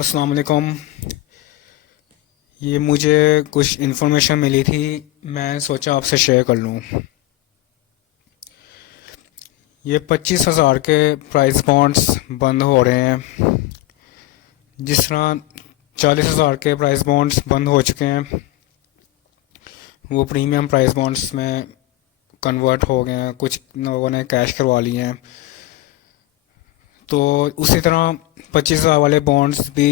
अस्सलाम वालेकुम। ये मुझे कुछ इन्फॉर्मेशन मिली थी, मैं सोचा आपसे शेयर कर लूँ। ये 25,000 के प्राइस बॉन्ड्स बंद हो रहे हैं। जिस तरह 40,000 के प्राइस बॉन्ड्स बंद हो चुके हैं, वो प्रीमियम प्राइस बॉन्ड्स में कन्वर्ट हो गए हैं, कुछ लोगों ने कैश करवा लिए हैं। तो उसी तरह 25,000 वाले बॉन्ड्स भी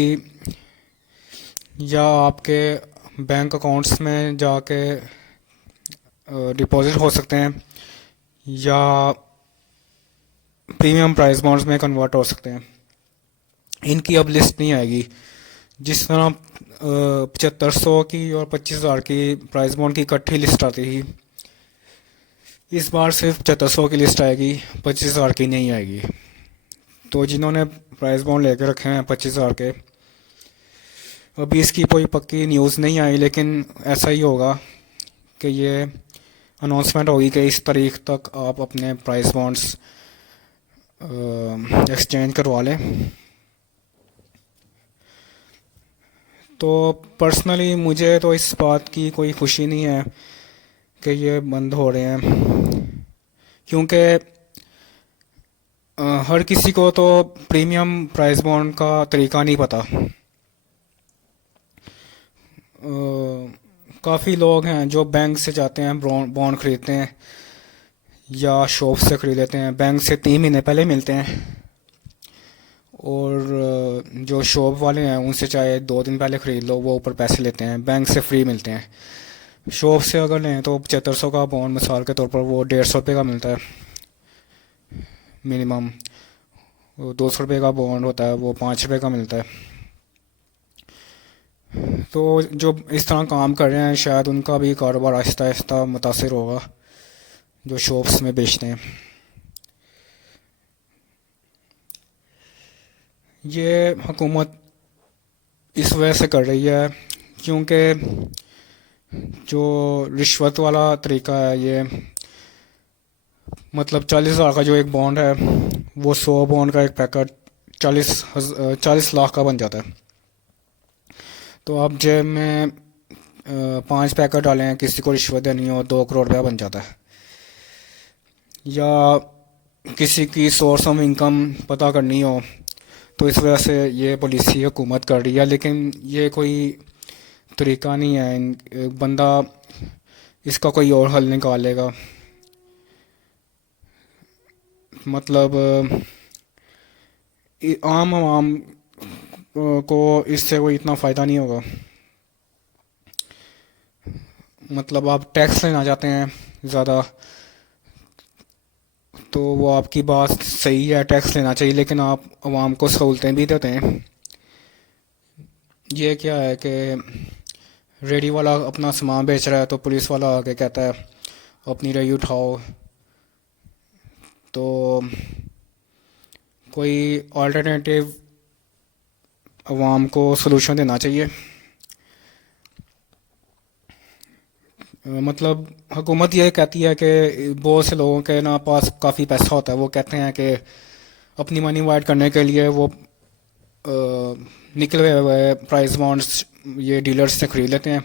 या आपके बैंक अकाउंट्स में जाके डिपॉजिट हो सकते हैं, या प्रीमियम प्राइस बॉन्ड्स में कन्वर्ट हो सकते हैं। इनकी अब लिस्ट नहीं आएगी। जिस तरह 7500 की और 25,000 की प्राइस बॉन्ड की इकट्ठी लिस्ट आती थी, इस बार सिर्फ 7500 की लिस्ट आएगी, 25,000 की नहीं आएगी। तो जिन्होंने प्राइस बॉन्ड लेकर रखे हैं 25,000 के, अभी इसकी कोई पक्की न्यूज़ नहीं आई, लेकिन ऐसा ही होगा कि ये अनाउंसमेंट होगी कि इस तारीख तक आप अपने प्राइस बॉन्ड्स एक्सचेंज करवा लें। तो पर्सनली मुझे तो इस बात की कोई खुशी नहीं है कि ये बंद हो रहे हैं, क्योंकि हर किसी को तो प्रीमियम प्राइस बॉन्ड का तरीका नहीं पता। काफ़ी लोग हैं जो बैंक से जाते हैं, बॉन्ड खरीदते हैं या शॉप से खरीद लेते हैं। बैंक से 3 महीने पहले मिलते हैं, और जो शॉप वाले हैं उनसे चाहे 2 दिन पहले ख़रीद लो, वो ऊपर पैसे लेते हैं। बैंक से फ्री मिलते हैं। शॉप से अगर लें तो 7500 का बॉन्ड मिसाल के तौर पर वो 150 रुपये का मिलता है मिनिमम। 200 रुपये का बॉन्ड होता है, वो 5 रुपये का मिलता है। तो जो इस तरह काम कर रहे हैं, शायद उनका भी कारोबार आहिस्ता आहिस्ता मुतासर होगा, जो शॉप्स में बेचते हैं। ये हुकूमत इस वजह से कर रही है क्योंकि जो रिश्वत वाला तरीका है, ये मतलब 40,000 का जो एक बॉन्ड है, वो 100 बॉन्ड का एक पैकेट 40 लाख का बन जाता है। तो आप जेब में 5 पैकेट डालें, किसी को रिश्वत देनी हो, 2 करोड़ रुपया बन जाता है। या किसी की सोर्स ऑफ इनकम पता करनी हो, तो इस वजह से ये पॉलिसी हुकूमत कर रही है। लेकिन ये कोई तरीका नहीं है। बंदा इसका कोई और हल निकालेगा। मतलब आम आवाम को इससे कोई इतना फ़ायदा नहीं होगा। मतलब आप टैक्स लेना चाहते हैं ज़्यादा, तो वो आपकी बात सही है, टैक्स लेना चाहिए, लेकिन आप आवाम को सहूलतें भी देते हैं। ये क्या है कि रेडी वाला अपना सामान बेच रहा है, तो पुलिस वाला आके कहता है अपनी रेडी उठाओ। तो कोई अल्टरनेटिव आवाम को सलूशन देना चाहिए। मतलब हुकूमत ये कहती है कि बहुत से लोगों के ना पास काफ़ी पैसा होता है, वो कहते हैं कि अपनी मनी वाइड करने के लिए वो निकले हुए प्राइस बॉन्ड्स ये डीलर्स से ख़रीद लेते हैं।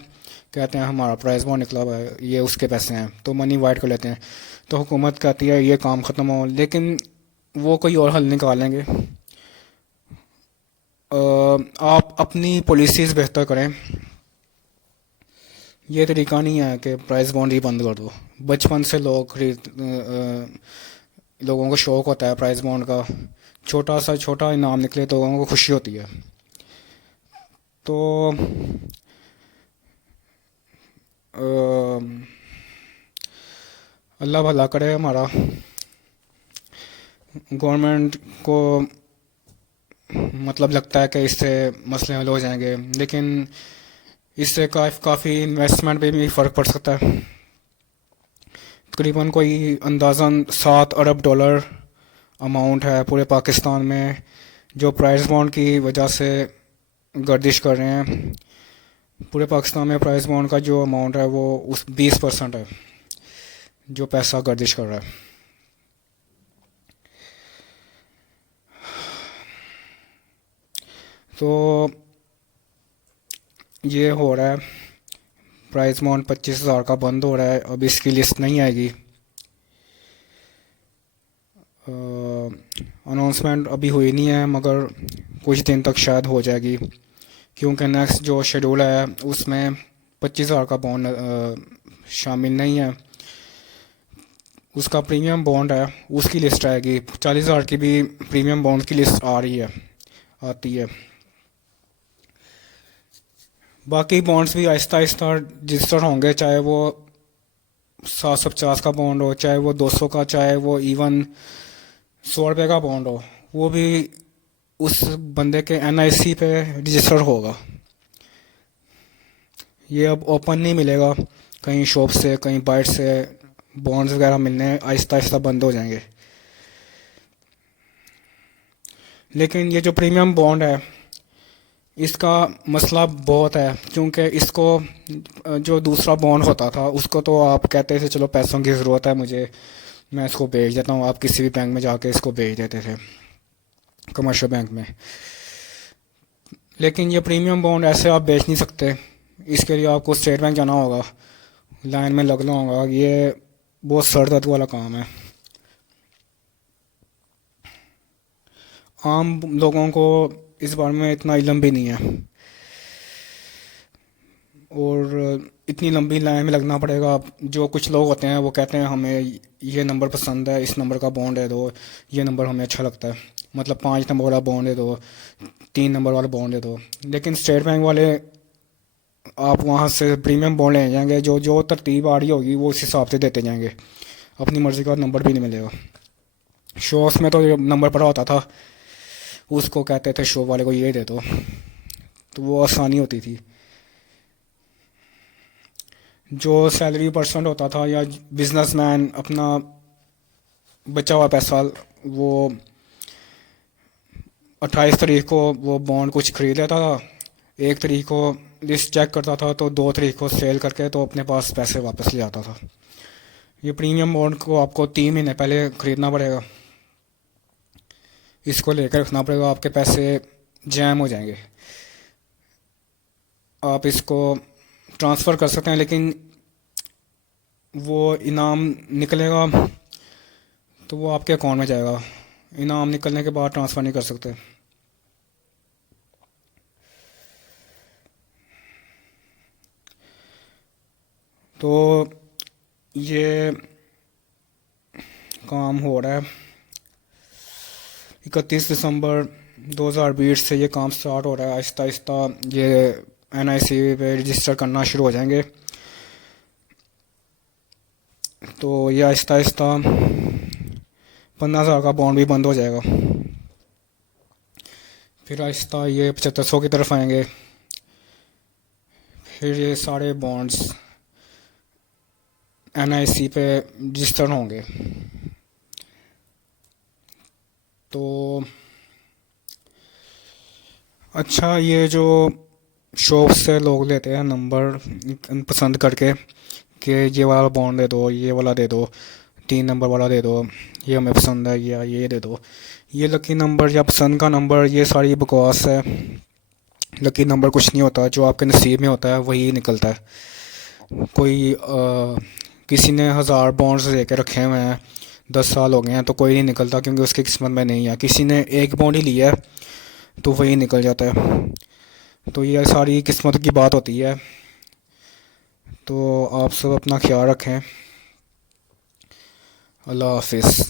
कहते हैं हमारा प्राइस बॉन्ड निकला हुआ है, ये उसके पैसे हैं, तो मनी वाइड कर लेते हैं। तो हुकूमत कहती है ये काम ख़त्म हो, लेकिन वो कोई और हल निकालेंगे। आप अपनी पॉलिसीज़ बेहतर करें। ये तरीका नहीं है कि प्राइस बॉन्ड ही बंद कर दो। बचपन से लोगों को शौक़ होता है प्राइस बॉन्ड का। छोटा सा छोटा इनाम निकले तो लोगों को खुशी होती है। तो अल्लाह भला करे हमारा। गवर्नमेंट को मतलब लगता है कि इससे मसले हल हो जाएंगे, लेकिन इससे काफ़ी इन्वेस्टमेंट पे भी फ़र्क पड़ सकता है। तकरीबन कोई अंदाज़न $7 अरब अमाउंट है पूरे पाकिस्तान में, जो प्राइस बॉन्ड की वजह से गर्दिश कर रहे हैं। पूरे पाकिस्तान में प्राइस बॉन्ड का जो अमाउंट है वो उस 20% है जो पैसा गर्दिश कर रहा है। तो ये हो रहा है, प्राइस अमाउंट 25,000 का बंद हो रहा है। अब इसकी लिस्ट नहीं आएगी, अनाउंसमेंट अभी हुई नहीं है, मगर कुछ दिन तक शायद हो जाएगी, क्योंकि नेक्स्ट जो शेड्यूल है उसमें 25,000 का बॉन्ड शामिल नहीं है। उसका प्रीमियम बॉन्ड है, उसकी लिस्ट आएगी। 40,000 की भी प्रीमियम बॉन्ड की लिस्ट आ रही है, आती है। बाकी बॉन्ड्स भी आहिस्ता आहिस्ता रजिस्टर होंगे, चाहे वो 750 का बॉन्ड हो, चाहे वो 200 का, चाहे वो इवन 100 रुपये का बॉन्ड हो, वो भी उस बंदे के NIC पे रजिस्टर होगा। ये अब ओपन नहीं मिलेगा, कहीं शॉप से कहीं बाइट से बॉन्ड्स वगैरह मिलने आहिस्ता आहिस्ता बंद हो जाएंगे। लेकिन ये जो प्रीमियम बॉन्ड है, इसका मसला बहुत है, क्योंकि इसको जो दूसरा बॉन्ड होता था उसको तो आप कहते थे चलो पैसों की ज़रूरत है मुझे, मैं इसको भेज देता हूँ, आप किसी भी बैंक में जाके इसको भेज देते थे, कमर्शियल बैंक में। लेकिन ये प्रीमियम बॉन्ड ऐसे आप बेच नहीं सकते, इसके लिए आपको स्टेट बैंक जाना होगा, लाइन में लगना होगा। ये बहुत सर दर्द वाला काम है। आम लोगों को इस बारे में इतना इल्म भी नहीं है, और इतनी लंबी लाइन में लगना पड़ेगा। जो कुछ लोग होते हैं वो कहते हैं हमें ये नंबर पसंद है, इस नंबर का बॉन्ड दे दो, ये नंबर हमें अच्छा लगता है, मतलब 5 नंबर वाला बॉन्ड दे दो, 3 नंबर वाला बॉन्ड दे दो। लेकिन स्टेट बैंक वाले आप वहाँ से प्रीमियम बॉन्ड ले जाएंगे, जो जो तरतीब आ रही होगी वो उस हिसाब से देते जाएंगे, अपनी मर्ज़ी का नंबर भी नहीं मिलेगा। शोज़ में तो ये नंबर पड़ा होता था, उसको कहते थे शो वाले को ये दे दो, तो वो आसानी होती थी। जो सैलरी परसेंट होता था या बिजनेसमैन अपना बचा हुआ पैसा, वो 28 तारीख को वो बॉन्ड कुछ खरीद लेता था, 1 तारीख को लिस्ट चेक करता था, तो 2 तारीख को सेल करके तो अपने पास पैसे वापस ले आता था। ये प्रीमियम बॉन्ड को आपको 3 महीने पहले ख़रीदना पड़ेगा, इसको लेकर रखना पड़ेगा, आपके पैसे जैम हो जाएंगे। आप इसको ट्रांसफ़र कर सकते हैं, लेकिन वो इनाम निकलेगा तो वो आपके अकाउंट में जाएगा, इनाम निकलने के बाद ट्रांसफ़र नहीं कर सकते। तो ये काम हो रहा है, 31 दिसंबर 2020 से ये काम स्टार्ट हो रहा है। आहिस्ता आहिस्ता ये NIC पे रजिस्टर करना शुरू हो जाएंगे, तो ये आहिस्ता आहिस्ता 15,000 का बॉन्ड भी बंद हो जाएगा। फिर आहिस्ता ये 7500 की तरफ आएंगे, फिर ये सारे बॉन्ड्स NIC पे रजिस्टर होंगे। तो अच्छा, ये जो शॉप से लोग लेते हैं नंबर पसंद करके कि ये वाला बॉन्ड दे दो, ये वाला दे दो, 3 नंबर वाला दे दो, ये हमें पसंद है, या ये दे दो, ये लकी नंबर या पसंद का नंबर, ये सारी बकवास है। लकी नंबर कुछ नहीं होता, जो आपके नसीब में होता है वही निकलता है। कोई किसी ने 1000 बॉन्ड्स लेके रखे हुए हैं, 10 साल हो गए हैं, तो कोई नहीं निकलता, क्योंकि उसकी किस्मत में नहीं है। किसी ने एक बॉन्ड ही लिया है तो वही निकल जाता है। तो ये सारी किस्मत की बात होती है। तो आप सब अपना ख्याल रखें। अल्लाह हाफिज़।